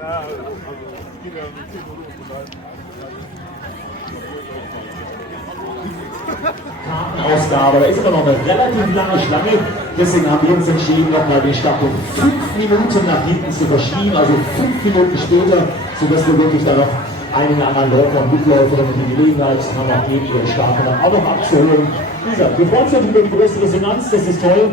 Kartenausgabe, da ist immer noch eine relativ lange Schlange, deswegen haben wir uns entschieden, nochmal den Start um 5 Minuten nach hinten zu verschieben, also 5 Minuten später, sodass wir wirklich da noch einige anderen Läufer und Mitläufer mit die Gelegenheit haben, auch gegen ihre Starter dann auch noch abzuholen. Wie gesagt, wir freuen uns natürlich über die größte Resonanz, das ist toll.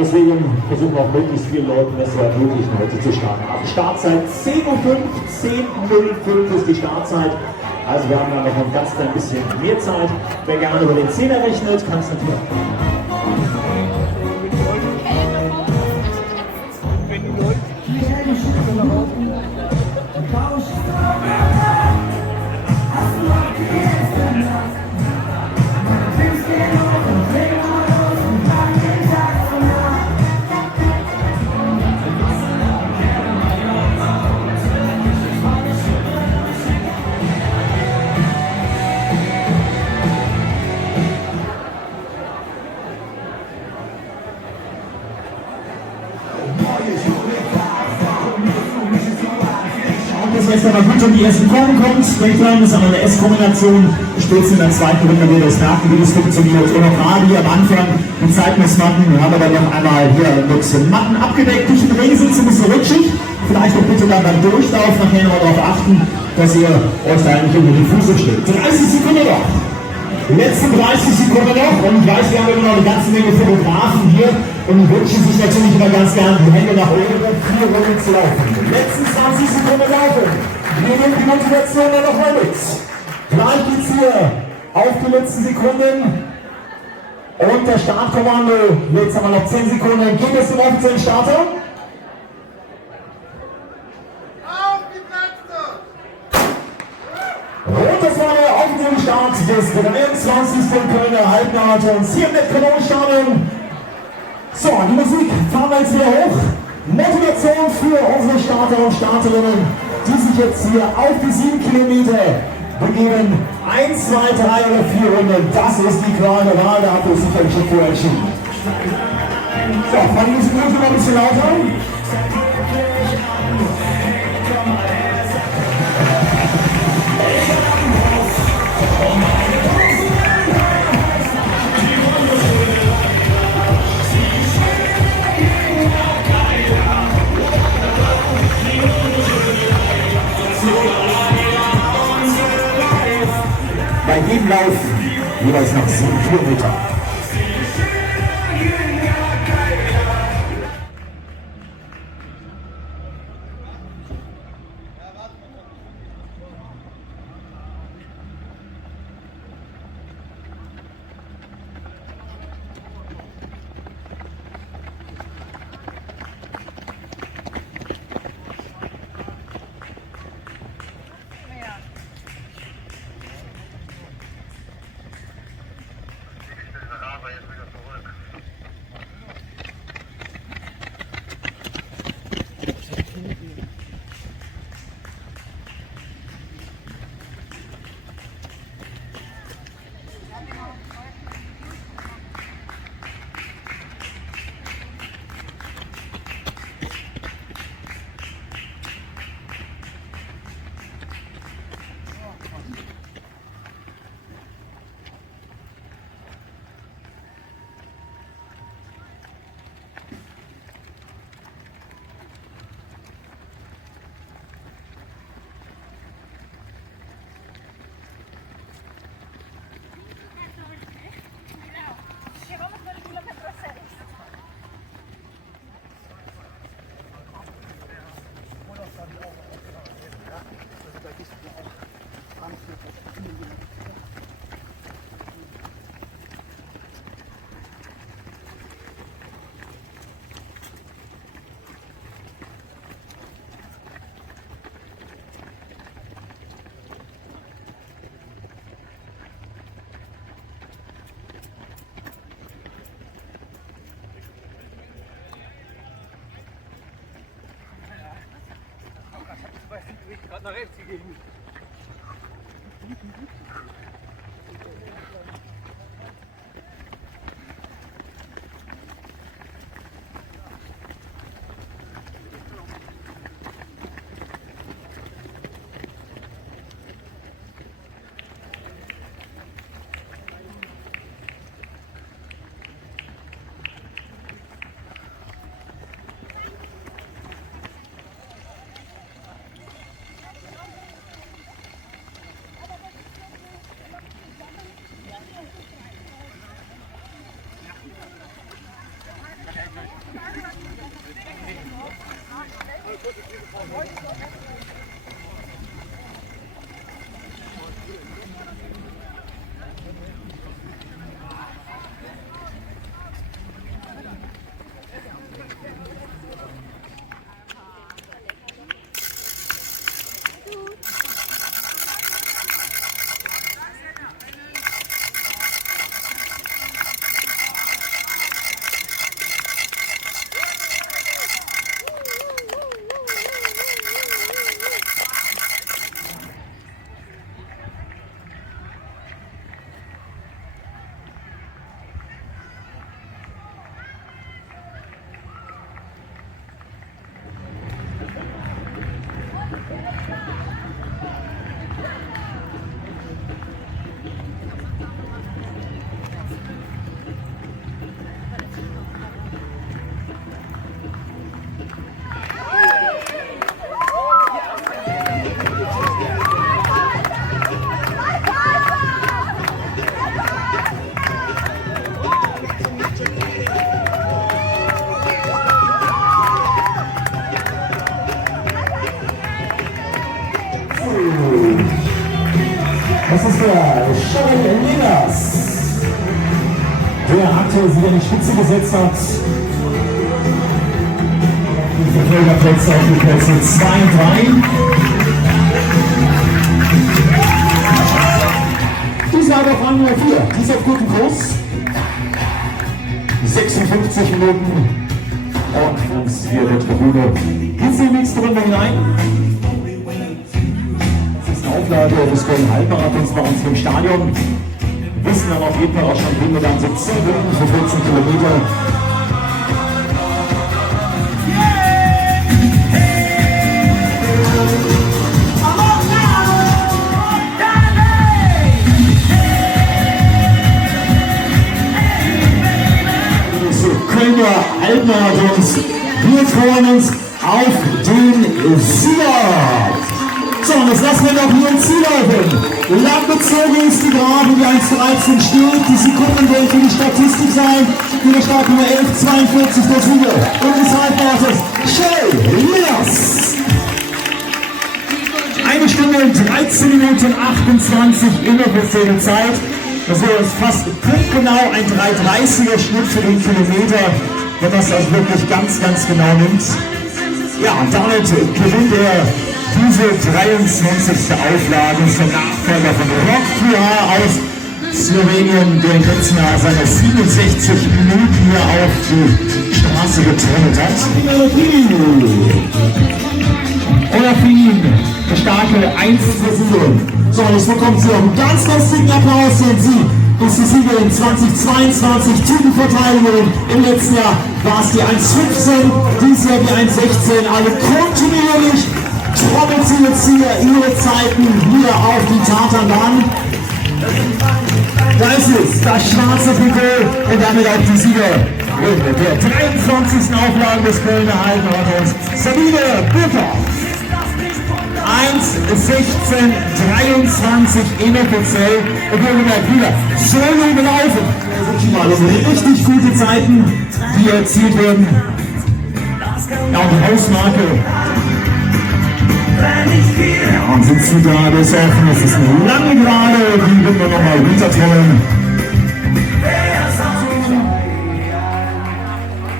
Deswegen versuchen wir auch möglichst vielen Leuten das zu ermöglichen, heute zu starten. Also Startzeit 10:05 10:05 ist die Startzeit. Also wir haben da noch ein ganz klein bisschen mehr Zeit. Wer gerne über den 10er rechnet, kann es natürlich. Jetzt aber gut um die ersten Kurven kommt. Denkt dran, das ist aber eine S-Kombination. Spätestens in der zweiten Runde wird das merken, wie das funktioniert. Und auch gerade hier am Anfang die Zeitmessmatten haben wir dann noch einmal hier mit Matten abgedeckt. Durch den Ring sind sie ein bisschen rutschig. Vielleicht auch bitte dann beim Durchlauf nachher noch darauf achten, dass ihr euch da nicht unter die Füße steht. 30 Sekunden noch. Die letzten 30 Sekunden noch. Und ich weiß, wir haben immer noch eine ganze Menge Fotografen hier und die wünschen sich natürlich immer ganz gerne die Hände nach oben, um 4 Runden zu laufen. Die letzten 20 Sekunden laufen. Wir nehmen die Motivation dann nochmal mit. Gleich geht's hier auf die letzten Sekunden. Und der Startkommando, jetzt haben wir noch 10 Sekunden. Geht es zum offiziellen Starter? Und das war der offizielle Start des 23. Kölner Halbmarathons hier mit Kanonenstadion. So, die Musik fahren wir jetzt wieder hoch. Motivation für unsere Starter und Starterinnen, die sich jetzt hier auf die 7 Kilometer begeben. 1, 2, 3 oder 4 Runden, das ist die klare Wahl, da habt ihr sicherlich schon vorher entschieden. So, fahren die Musik noch ein bisschen lauter. Bei jedem Lauf jeweils noch 7 Kilometer. Gerade nach rechts gegeben. Das ist der Chevrolet Lenas, der aktuell sich an die Spitze gesetzt hat. Die Verfolgerplätze auf die Plätze 2 und 3. Die sind aber auf Rang Nummer 4. Die ist auf gutem Kurs. 56 Minuten. Und uns hier der Tribune. Geht's in die nächste Runde hinein? Auflage des Köln Halbmarathons bei uns im Stadion. Wir wissen aber auf jeden Fall auch schon, wie wir dann so 10 Runden für 14 Kilometer. Kölner Halbmarathons. Wir freuen uns auf den Sieger. So, und jetzt lassen wir noch hier ein Ziel laufen. Langgezogen ist die Gerade, die 1:13 steht. Die Sekunden werden für die Statistik sein. Für die Startnummer 11:42 der Sieger. Und des Halbmarathons Chevrolet Lenas. 1 Stunde und 13 Minuten 28 inoffizielle Zeit. Das ist fast punktgenau ein 3:30er Schnitt für den Kilometer, wenn das also wirklich ganz, ganz genau nimmt. Ja, und damit gewinnt er diese 23. Auflage zum Nachfolger von Rok Puha aus Slowenien, der im letzten Jahr seine 67 Minuten hier auf die Straße getrommelt hat. Oder für ihn der starke 1:7. So, und jetzt bekommt sie auch einen ganz lustigen Applaus, denn sie ist die Siegerin 2022 Typenverteidigerin. Im letzten Jahr war es die 1:15, dieses Jahr die 1:16. Alle kontinuierlich trommelt sie jetzt hier ihre Zeiten wieder auf die Tatanbahn. Da ist es, das schwarze Trikot und damit auch die Siegerin der 23. Auflage des Kölner Halbmarathons, Sabine Bücker. 1:16:23 inoffiziell und wohlgemerkt wieder so jung gelaufen. Also richtig gute Zeiten, die erzielt werden. Ja, und die Hausmarke. Ja, und sind sie da, das ist offen, es ist eine lange Gerade, die werden wir nochmal runtertrollen.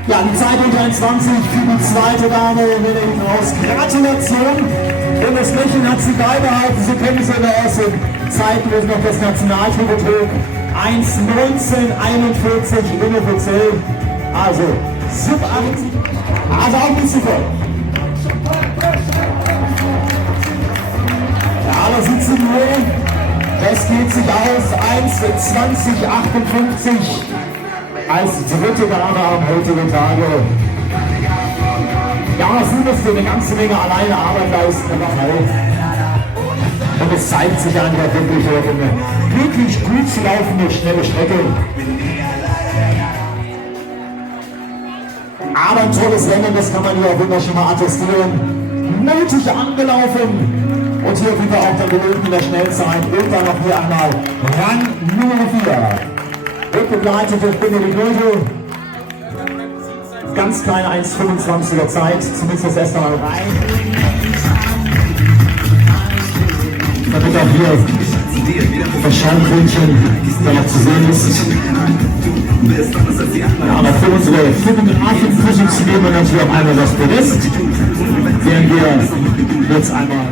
Ja, die Zeit unter 1:20 für die zweite Dame, Melanie Kraus. Gratulation! Und das Lächeln hat sie beibehalten, so kennen sie in der ersten Zeit, wo sie noch das Nationaltrikot trug. 1:19:41 inoffiziell. Also, Sub 80. Also auch nicht super. Ja, da sieht sie nur. Das geht sich aus. 1:20:58 als dritte Dame am heutigen Tage. Ja, sie musste eine ganze Menge alleine Arbeit leisten, aber halt. Und es zeigt sich einfach wirklich eine wirklich gut zu laufende, schnelle Strecke. Aber ein tolles Rennen, das kann man hier auch immer schon mal attestieren. Mutig angelaufen. Und hier wieder auch der Belohnung in der Schnellzeit. Und dann noch hier einmal Rang Nummer 4. Wird begleitet durch Benedikt Rösel. ganz kleine 1,25er Zeit, zumindest das erste Mal rein. Damit auch hier das Schaumkrönchen da noch zu sehen ist. Ja, aber für unsere Fotografen positionieren wir natürlich auch einmal das Podest, während wir jetzt einmal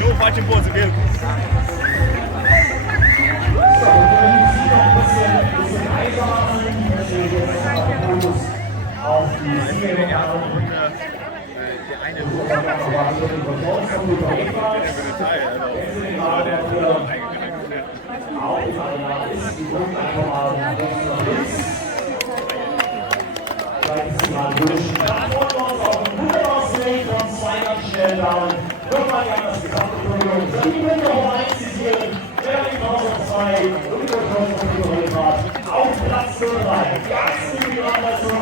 nur falsch im Portugal. auf die Siegerin der nochmal gerne das gesamte Programm. Sie können noch eins zitieren, wer die 1002 und der auf Platz 3. Ganz liebe Gratulation.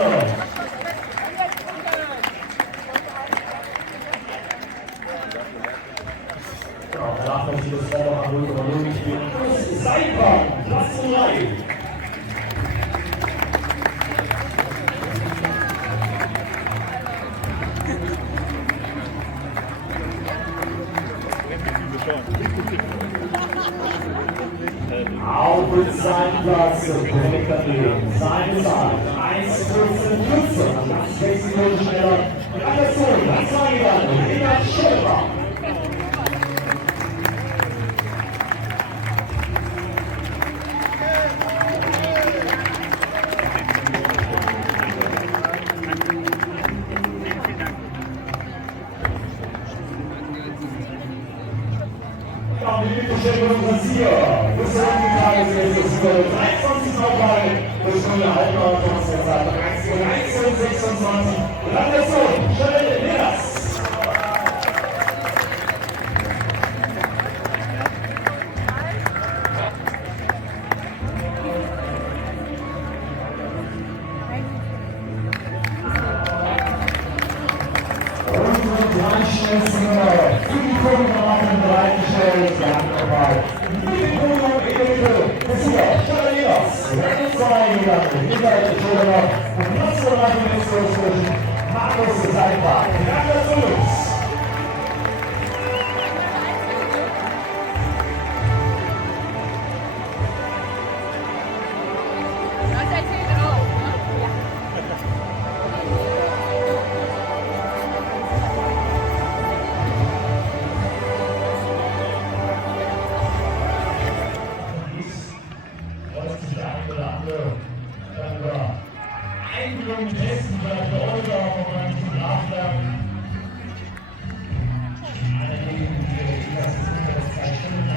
Genau, danach können Sie das Vorder an 0,0 spielen. Seitbahn, Platz 3. Auf seinen Platz bringt er den. Seine Zeit 1,15, 6 Sekunden schneller. Gratulation, das war gegangen. Richard Schäfer. Die Mittelstellung unserer Sieger. Das ist die Tagesresultate. 23 Auflage durch neue Halbmarathons der Zeit von 1,26. Gratulation, Charlotte Leras. Für die Fotografen bereitgestellt, wir haben dabei mit dem Podium in der Mitte, das hier, Chavaliers, Rennen 2 gegangen, hinter der Schulter und Platz 3 zwischen Markus Seifert. Gratulation! Einbildung testen bei der Olga von meinem Strafwerk. Eine Gegend, die das ist